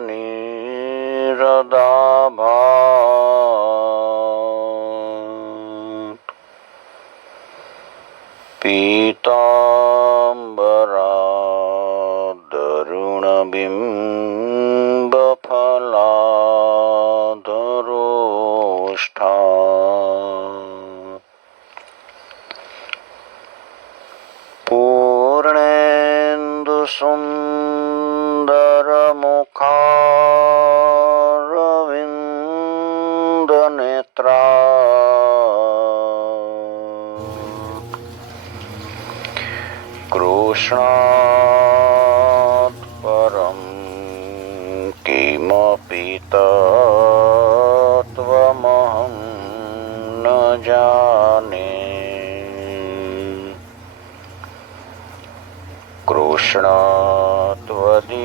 নিরদা किमपि तत्त्वमहं न जाने कृष्ण त्वदीयपदपङ्कजपञ्जरान्ते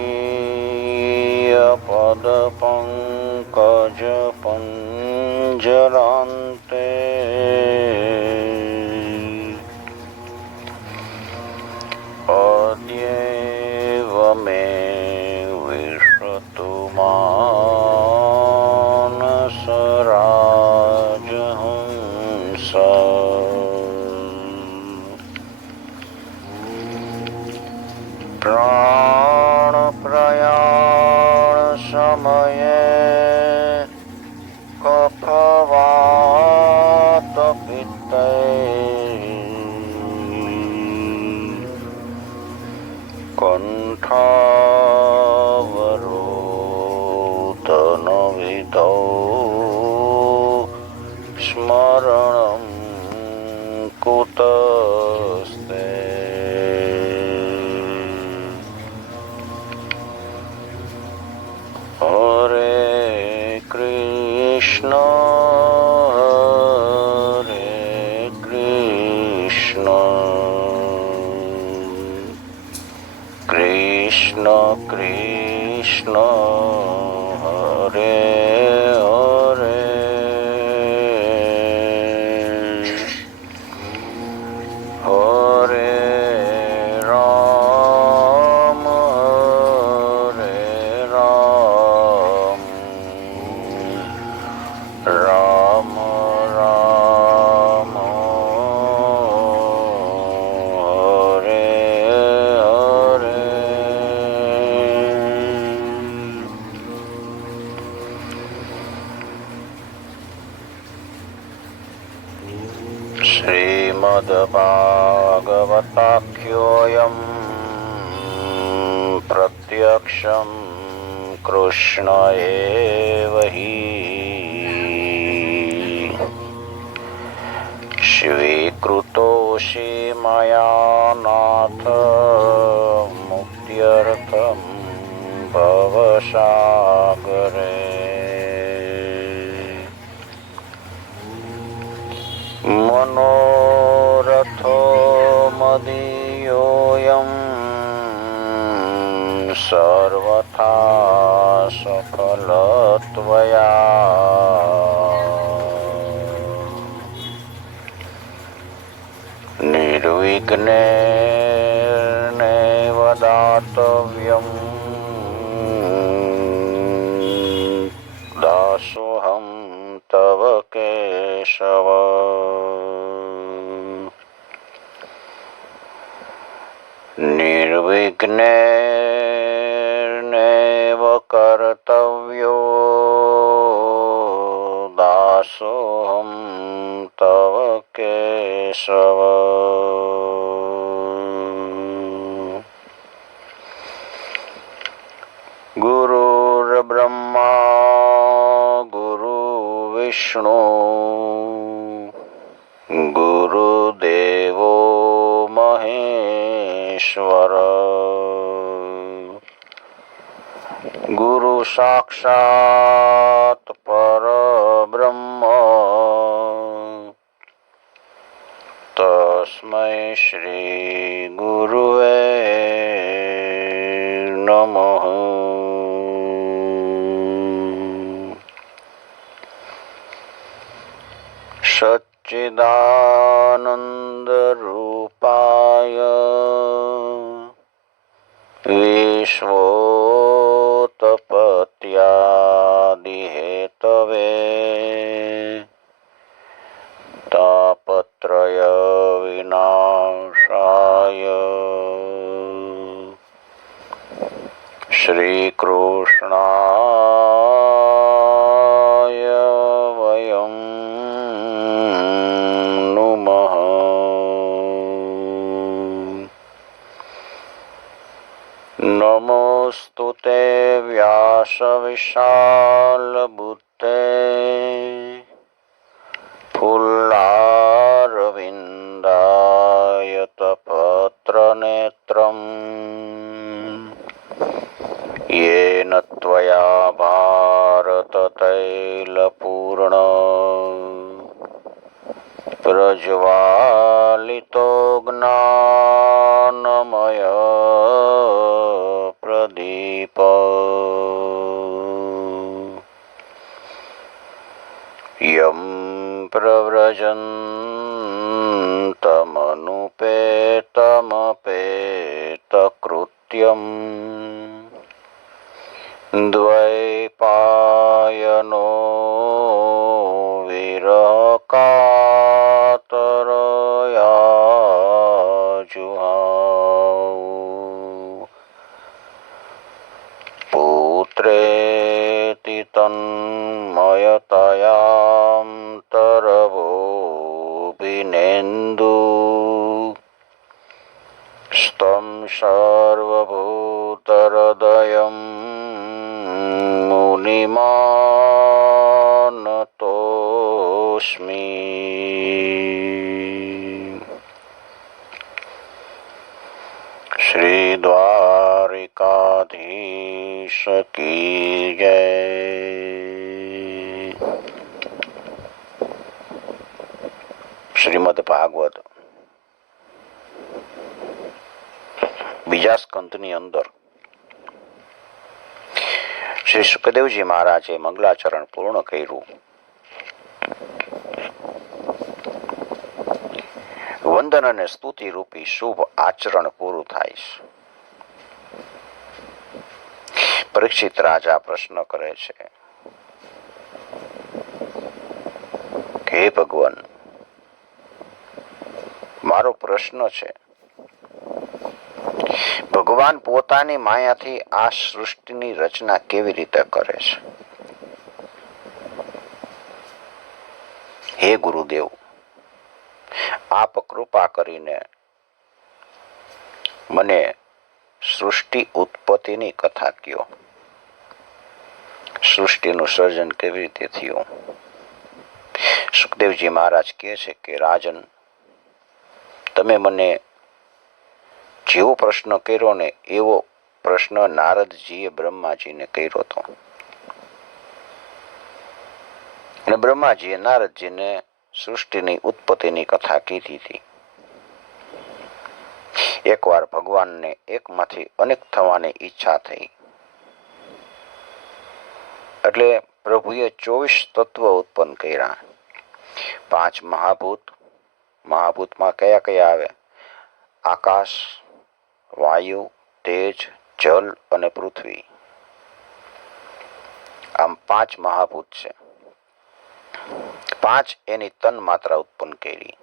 Oh. কৃষ্ণ কৃষ্ণ হরে श्रीमद्भागवताख्योऽयं प्रत्यक्षं कृष्ण एव हि स्वीकृतोऽसि मया नाथ मुक्त्यर्थं भवसागरे मनोरथो મદીયોયમ સર્વથા સફલત્વયા નિર્વિઘ્ને વદાતવ્યમ અગ્નેર્નેવ કર્તવ્યો દાસોહમ તવ કેશવ ગુરુર્બ્રહ્મા ગુરુ વિષ્ણુ ગુરુદેવો મહેશ્વર गुरु સાક્ષાત પરબ્રહ્મ તસ્મય શ્રી પ્રજ્વાલિતો જ્ઞાનમય પ્રદીપ. યમ પ્રવ્રજંતમનુપેતમપેતકૃત્યમ. pressure શ્રી સુખદેવજી મહારાજે મંગલાચરણ પૂર્ણ કર્યું. વંદન અને સ્તુતિ રૂપી શુભ આચરણ પૂરું થાય છે. પરીક્ષિત રાજા પ્રશ્ન કરે છે, હે ભગવાન, મારો પ્રશ્ન છે ભગવાન પોતાની માયાથી આ સૃષ્ટિની રચના કેવી રીતે કરે છે? હે ગુરુદેવ, આપ કૃપા કરીને મને સૃષ્ટિ ઉત્પત્તિની કથા કયો. સૃષ્ટિનું સર્જન કેવી રીતે થયું? સુખદેવજી મહારાજ કહે છે કે, રાજન, તમે મને જેવો પ્રશ્ન કર્યો ને એવો પ્રશ્ન નારદજીએ બ્રહ્માજીને કર્યો હતો અને બ્રહ્માજીએ નારદજીને સૃષ્ટિની ઉત્પત્તિની કથા કીધી હતી. એકવાર ભગવાનને એકમાંથી અનેક થવાની ઈચ્છા થઈ. એટલે પ્રભુએ ચોવીસ તત્વ ઉત્પન્ન કર્યા. પાંચ મહાભૂત, મહાભૂતમાં કયા કયા આવે? આકાશ વાયુ, તેજ, જલ અને પૃથ્વી. આમ પાંચ મહાભૂત છે. પાંચ એની તન માત્રા ઉત્પન્ન કરી.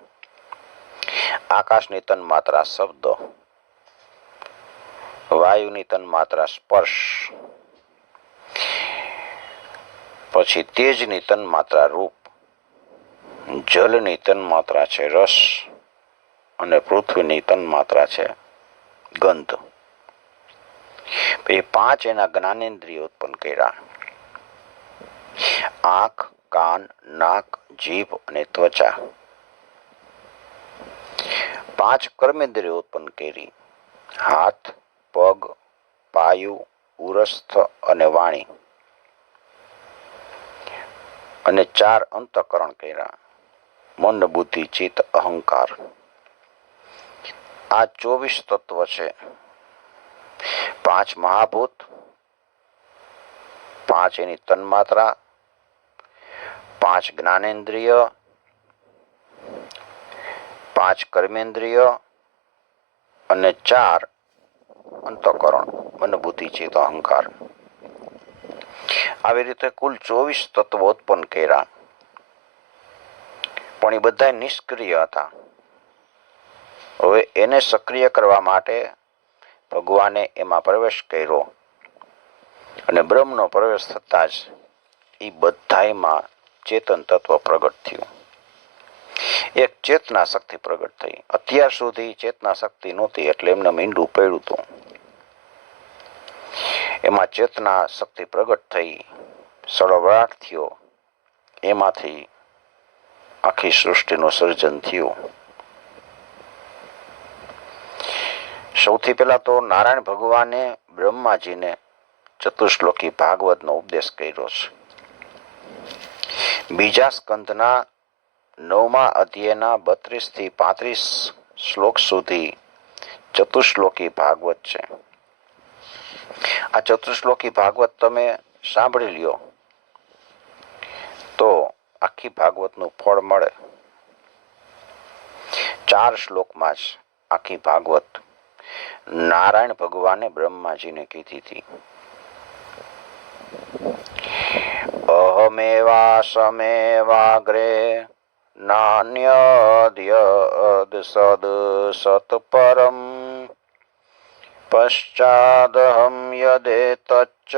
આકાશની તન માત્રા શબ્દ. વાયુની તન માત્રા સ્પર્શ. પછી તેજની તન માત્રા રૂપ. જલની તન માત્રા છે રસ. અને પૃથ્વીની તન માત્રા છે ગંધ પછી પાંચ એના જ્ઞાનેન્દ્રિય ઉત્પન્ન કર્યા. આંખ, કાન, નાક, જીભ અને ત્વચા. પાંચ કર્મેન્દ્રિય ઉત્પન્ન કરી. હાથ, પગ, પાયુ, ઉરસ્થ અને વાણી. અને ચાર અંતકરણ કર્યા. મન, બુદ્ધિ, ચિત્ત, અહંકાર. આ ચોવીસ તત્વ છે. પાંચ મહાભૂત, પાંચ એની તન્માત્રા, પાંચ જ્ઞાનેન્દ્રિય, પાંચ કર્મેન્દ્રિય અને ચાર અંતકરણ મન બુદ્ધિ ચિત્ત, અહંકાર. આવી રીતે કુલ ચોવીસ તત્વો ઉત્પન્ન કર્યા. પણ એ બધા નિષ્ક્રિય હતા. હવે એને સક્રિય કરવા માટે ભગવાને એમાં પ્રવેશ કર્યો. અને બ્રહ્મનો પ્રવેશ થતાં જ એ બધાયમાં ચેતન તત્વ પ્રગટ થયું. એક ચેતના શક્તિ પ્રગટ થઈ. અત્યાર સુધી ચેતના શક્તિ નહોતી એટલે એમને મીંડું પડ્યું હતું. એમાં ચેતના શક્તિ પ્રગટ થઈ. સળવળાટ થયો. એમાંથી આખી સૃષ્ટિનું સર્જન થયું. સૌથી પહેલાં તો નારાયણ ભગવાને બ્રહ્માજીને ચતુશ્લોકી ભાગવતનો ઉપદેશ કર્યો છે. બીજા સ્કંદના નવમા અધ્યયના બત્રીસથી પાંત્રીસ શ્લોક સુધી ચતુશ્લોકી ભાગવત છે. આ ચતુશ્લોકી ભાગવત તમે સાંભળી લ્યો. તો આખી ભાગવતનું ફળ મળે. ચાર શ્લોકમાં જ આખી ભાગવત નારાયણ ભગવાને બ્રહ્માજીને કીધી હતી. અહમેવા સમેવાગ્રે નાન્યદ્યદ સદ સત્પરમ પશ્ચાદહમ યદેતચ્ચ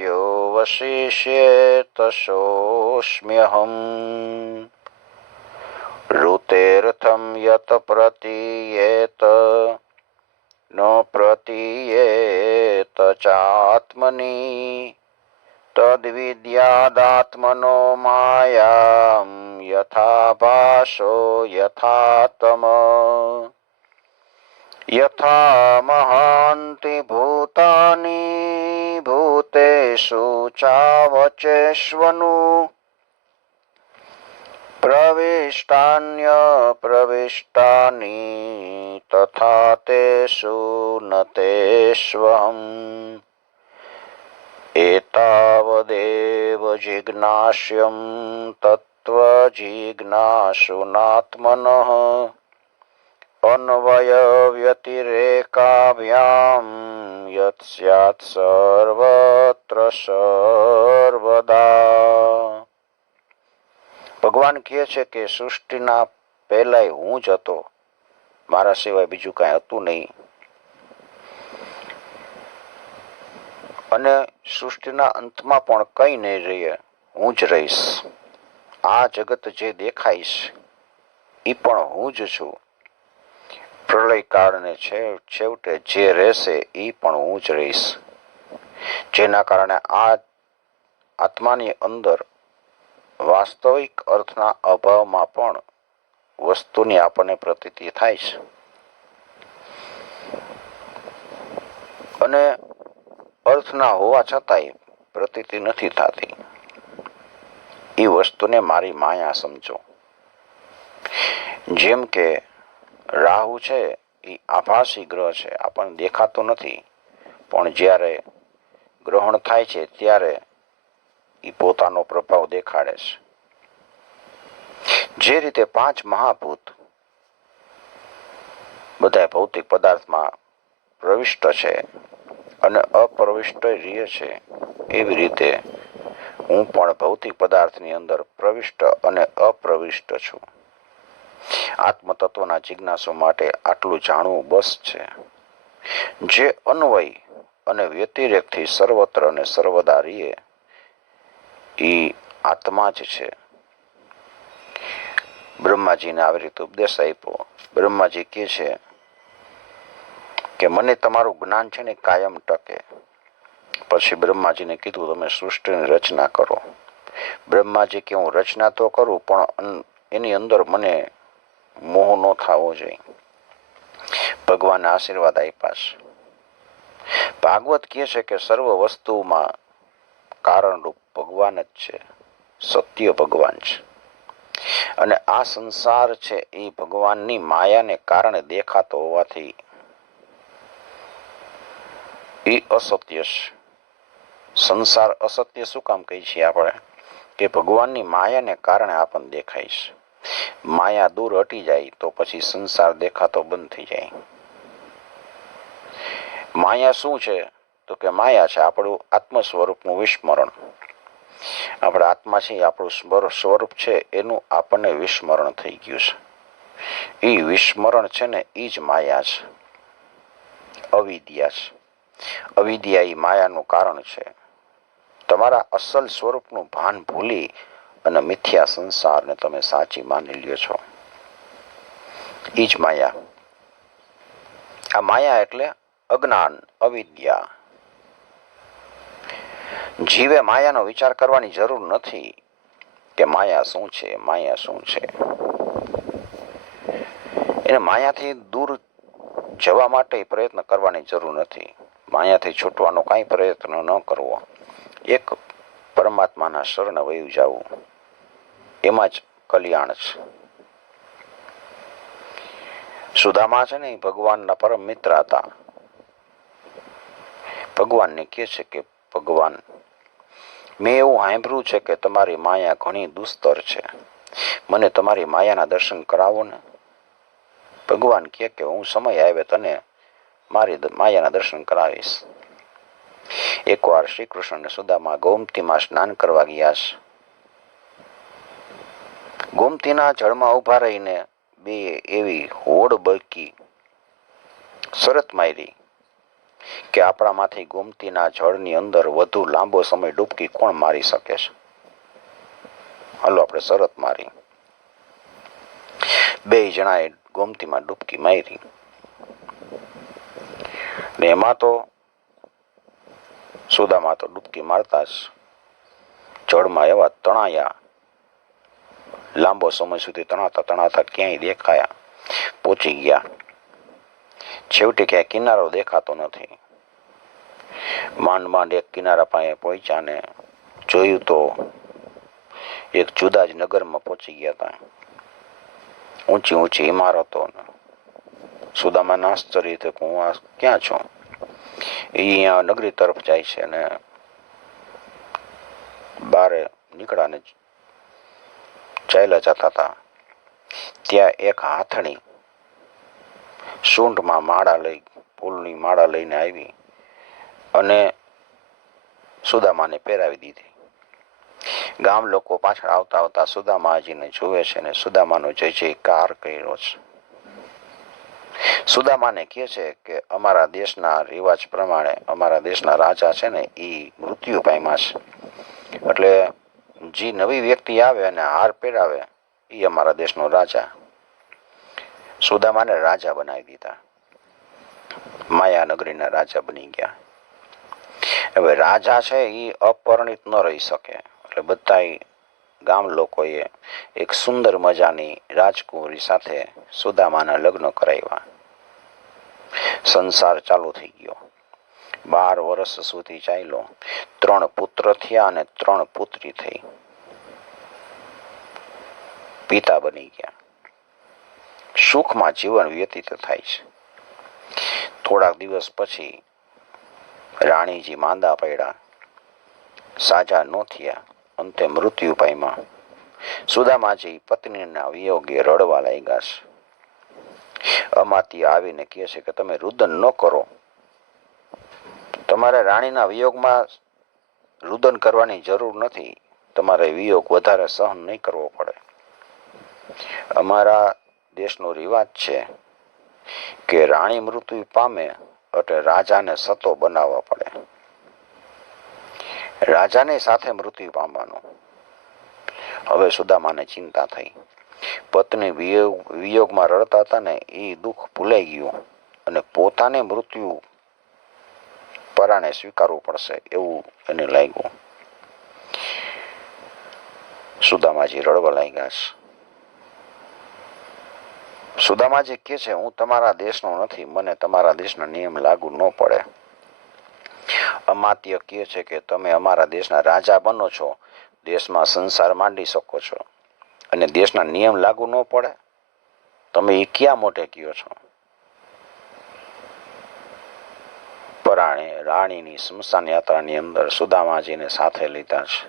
યો વશિષ્યેત શોષ્મ્યહમ ઋતેર્થમ યત પ્રતીયેત ન પ્રતીયેત ચાત્મની તદ્વિદ્યાદાત્મનો માયામ યથા ભાષો યથાતમ યથા મહાંતિ ભૂતાની ભૂતેષુ ચાવચેષ્વનુ પ્રવિષ્ટાન્ય પ્રવિષ્ટાની તથા તેષુ ન તેષ્વહમ એતાવદેવ જિજ્ઞાસ્યમ તત્વજિજ્ઞાસુનાત્મન અન્વય વ્યતિરેકાભ્યામ યત સર્વત્ર સર્વદા ભગવાન કહે છે કે સૃષ્ટિના પહેલાંય હું જ હતો. મારા સિવાય બીજું કાંઈ હતું નહીં. અને સૃષ્ટિના અંતમાં પણ કંઈ નહીં રહીએ, હું જ રહીશ. આ જગત જે દેખાઈશ એ પણ હું જ છું. પ્રલય કાળને છે છેવટે જે રહેશે એ પણ હું જ રહીશ. જેના કારણે આ આત્માની અંદર વાસ્તવિક અર્થના અભાવમાં પણ વસ્તુની આપણને પ્રતીતિ થાય છે. અને અર્થના હોવા છતાંય પ્રતીતિ નથી થતી. એ વસ્તુને મારી માયા સમજો. જેમ કે રાહુ છે, એ આભાસી ગ્રહ છે આપણને દેખાતો નથી. પણ જ્યારે ગ્રહણ થાય છે, ત્યારે એ પોતાનો પ્રભાવ દેખાડે છે. જે રીતે પાંચ મહાભૂત બધા ભૌતિક પદાર્થમાં પ્રવિષ્ટ છે અને અપ્રવિષ્ટ રહે છે, એવી રીતે હું પણ ભૌતિક પદાર્થની અંદર પ્રવિષ્ટ અને અપ્રવિષ્ટ છું. આત્મતત્વના જિજ્ઞાસુ માટે આટલું જાણવું બસ છે. જે અન્વય અને વ્યતિરેકથી સર્વત્ર અને સર્વદા રહીએ એ આત્મા જ છે. બ્રહ્માજીને આવી રીતે ઉપદેશ આપ્યો. બ્રહ્માજી કહે છે કે મને તમારું જ્ઞાન છે ને કાયમ ટકે. પછી બ્રહ્માજીને કીધું, તમે સૃષ્ટિની રચના કરો. બ્રહ્માજી કે, હું રચના તો કરું, પણ એની અંદર મને મોહ ન થવો જોઈએ. ભગવાનના આશીર્વાદ આપ્યા છે. ભાગવત કહે છે કે, સર્વ વસ્તુમાં કારણરૂપ ભગવાન જ છે. સત્ય ભગવાન છે. અને આ સંસાર છે એ ભગવાનની માયાને કારણે દેખાતો હોવાથી એ અસત્ય સંસાર અસત્ય શું કામ કહી છીએ આપણે? કે ભગવાનની માયાને કારણે આપણને દેખાય છે. માયા દૂર હટી જાય તો પછી સંસાર દેખાતો બંધ થઈ જાય. માયા શું છે? તો કે માયા છે આપણું આત્મ સ્વરૂપનું વિસ્મરણ. આપણા આત્મા છે આપણું સ્વર- સ્વરૂપ છે એનું આપણને વિસ્મરણ થઈ ગયું છે. એ વિસ્મરણ છે ને એ જ માયા છે. અવિદ્યા છે. અવિદ્યા એ માયાનું કારણ છે. તમારા અસલ સ્વરૂપનું ભાન ભૂલી અને મિથ્યા સંસારને તમે સાચી માની લ્યો છો. એ જ માયા. આ માયા એટલે અજ્ઞાન, અવિદ્યા. જીવે માયાનો વિચાર કરવાની જરૂર નથી કે માયા શું છે, માયા શું છે. એને માયાથી દૂર જવા માટે પ્રયત્ન કરવાની જરૂર નથી. માયાથી છૂટવાનો કાંઈ પ્રયત્ન ન કરવો. એક પરમાત્માના શરણ વયું જવું. એમાં જ કલ્યાણ છે. સુદામા છે ને ભગવાનના પરમ મિત્ર હતા. ભગવાનને કહે છે કે ભગવાન. મેં એવું સાંભળ્યું છે કે તમારી માયા ઘણી દુસ્તર છે. મને તમારી માયાના દર્શન કરાવો ને. ભગવાન કહે કે હું સમય આવે તને મારી માયાના દર્શન કરાવીશ. એકવાર શ્રી કૃષ્ણ સુદામા ગોમતીમાં સ્નાન કરવા ગયા છે. ગોમતીના જળમાં ઊભા રહીને બે એવી હોડ બળકી શરત મારી. કે આપણામાંથી ગોમતીના જળની અંદર વધુ લાંબો સમય ડૂબકી કોણ મારી શકે છે? હાલો, આપણે શરત મારી. બે જણાએ ગોમતીમાં ડૂબકી મારી. ને એમાં તો સુદામાં તો ડૂબકી મારતા જ જળમાં એવા તણાયા. લાંબો સમય સુધી તણાતા તણાતા ક્યાંય દેખાયા. પહોંચી ગયા. છેવટે ક્યાંય કિનારો દેખાતો નથી. માંડ માંડ એક કિનારા પાસે પહોંચ્યા જોયું તો એક જુદા જ નગરમાં પહોંચી ગયા હતા ઊંચી ઊંચી ઇમારતો સુદામાં આશ્ચર્ય થયું હું આ ક્યાં છું? એ અહીંયા નગરી તરફ જાય છે ને બારે નીકળાને ચાલ્યા જતા હતા ત્યાં એક હાથણી સૂંઢમાં માળા લઈ, ફૂલની માળા લઈને આવી અને સુદામાને પહેરાવી દીધી. ગામ લોકો પાછળ આવતા આવતા સુદામાજીને જુએ છે અને સુદામાનો જય જયકાર કર્યો છે. સુદામાને કહે છે કે અમારા દેશના રિવાજ પ્રમાણે અમારા દેશના રાજા છે ને એ મૃત્યુ પામ્યા છે. એટલે જે નવી વ્યક્તિ આવે અને હાર પહેરાવે એ અમારા દેશનો રાજા સુદામાને રાજા બનાવી દીધા. માયા નગરીના રાજા બની ગયા. હવે રાજા છે એ અપરિણિત ન રહી શકે. એટલે બધા ગામ લોકોએ એક સુંદર મજાની રાજકુમારી સાથે સુદામાના લગ્ન કરાવ્યા. સંસાર ચાલુ થઈ ગયો. બાર વર્ષ સુધી ચાલ્યો. ત્રણ પુત્ર થયા અને ત્રણ પુત્રી થઈ. પિતા બની ગયા. સુખમાં જીવન વ્યતીત થાય છે. થોડાક દિવસ પછી રાણીજી માંદા પડ્યા. સાજા ન થયા. અંતે મૃત્યુ પામ્યા. સુદામાજી પત્નીના વિયોગે રડવા લાગ્યા છે. અમાતી આવીને કહે છે કે તમે રુદન ન કરો. તમારે રાણીના વિયોગમાં રુદન કરવાની જરૂર નથી. તમારે વિયોગ વધારે સહન નહીં કરવો પડે. અમારા દેશનો રિવાજ છે કે રાણી મૃત્યુ પામે એટલે રાજાને સતો બનાવવા પડે. રાજાને સાથે મૃત્યુ પામવાનું. હવે સુદામાને ચિંતા થઈ. પત્ની વિયોગ, વિયોગમાં રડતા હતા ને એ દુઃખ ભૂલાઈ ગયું અને પોતાને મૃત્યુ પરાણે સ્વીકારવું પડશે એવું એને લાગ્યું. સુદામાજી રડવા લાગ્યા છે. સુદામાજી કહે છે, હું તમારા દેશનો નથી, મને તમારા દેશના નિયમ લાગુ ન પડે. અમાત્ય કહે છે કે, તમે અમારા દેશના રાજા બનો છો, દેશમાં સંસાર માંડી શકો છો, અને દેશના નિયમ લાગુ ન પડે? તમે એ ક્યાં મોટે કયો છો? પરાણે રાણીની સ્મશાન યાત્રાની અંદર સુદામાજીને સાથે લીધા છે.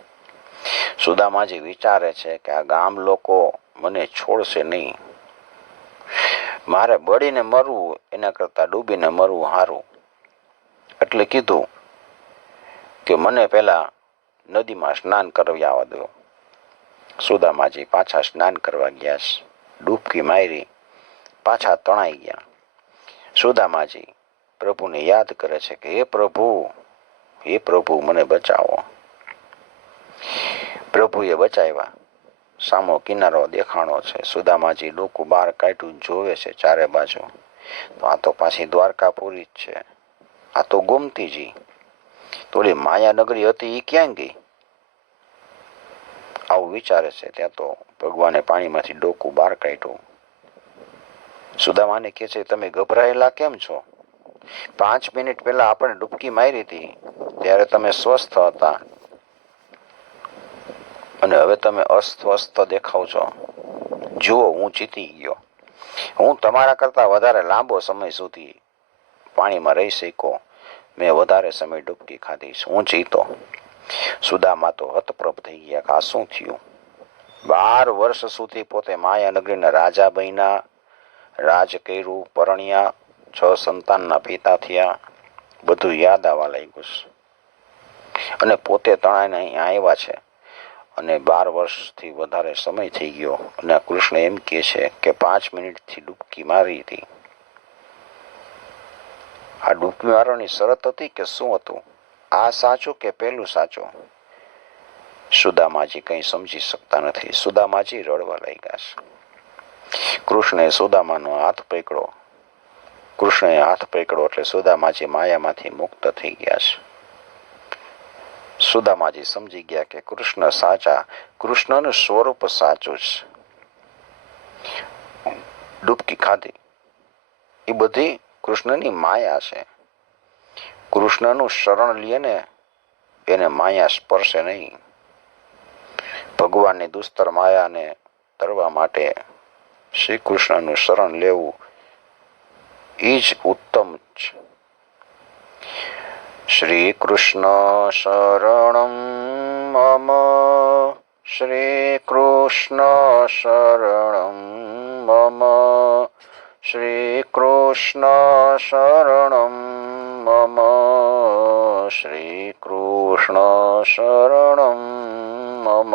સુદામાજી વિચારે છે કે આ ગામ લોકો મને છોડશે નહીં. મારે બળીને મરવું, એના કરતાં ડૂબીને મરવું સારું એટલે કીધું કે મને પહેલાં નદીમાં સ્નાન કરવી આવવા દો. સુદામાજી પાછા સ્નાન કરવા ગયા ડૂબકી મારી, પાછા તણાઈ ગયા. સુદામાજી પ્રભુને યાદ કરે છે કે, હે પ્રભુ હે પ્રભુ, મને બચાવો. પ્રભુએ બચાવ્યા. સામો કિનારો દેખાણો છે. સુદામાજી ડોકું બહાર કાઢ્યું, જોવે છે ચારે બાજુ. તો આ તો પાછી દ્વારકાપુરી જ છે. આ તો ગોમતીજી. થોડી માયાનગરી હતી એ ક્યાં ગઈ? આવું વિચારે છે. ત્યાં તો ભગવાને પાણીમાંથી ડોકું બહાર કાઢ્યું. સુદામાને કહે છે, તમે ગભરાયેલા કેમ છો? પાંચ મિનિટ પહેલા આપણે ડૂબકી મારી હતી. ત્યારે તમે સ્વસ્થ હતા. અને હવે તમે અસ્વસ્થ દેખાવ છો. જુઓ, હું જીતી ગયો. હું તમારા કરતાં વધારે લાંબો સમય સુધી પાણીમાં રહી શક્યો. મેં વધારે સમય ડૂબકી ખાધી હું જીતો. સુદામા તો હતપ્રભ થઈ ગયા કે શું થયું? બાર વર્ષ સુધી પોતે માયાનગરીના રાજા બન્યા. રાજ કર્યું, પરણ્યા, છ સંતાનના પિતા થયા. બધું યાદ આવવા લાગ્યું અને પોતે તણાઈને અહીંયા આવ્યા છે. અને બાર વર્ષથી વધારે સમય થઈ ગયો. અને કૃષ્ણ એમ કહે છે કે પાંચ મિનિટથી ડૂબકી મારી હતી. આ ડૂબકી મારવાની શરત હતી કે શું હતું? આ સાચું કે પેલું સાચું? સુદામાજી કંઈ સમજી શકતા નથી. સુદામાજી રડવા લાગ્યા છે. કૃષ્ણએ સુદામાનો હાથ પકડ્યો. કૃષ્ણએ હાથ પકડ્યો એટલે સુદામાજી માયામાંથી મુક્ત થઈ ગયા છે. સુદામાજી સમજી ગયા કે કૃષ્ણ સાચા, કૃષ્ણનું સ્વરૂપ સાચું છે ડૂબકી ખાધી. એ બધી કૃષ્ણની માયા છે. કૃષ્ણનું શરણ લઈને એને માયા સ્પર્શે નહીં. ભગવાનની દુસ્તર માયાને તરવા માટે શ્રી કૃષ્ણનું શરણ લેવું એ જ ઉત્તમ છે શ્રી કૃષ્ણ શરણમ મમ શ્રીકૃષ્ણ શરણમ મમ શ્રીકૃષ્ણ શરણમ મમ શ્રીકૃષ્ણ શરણમ મમ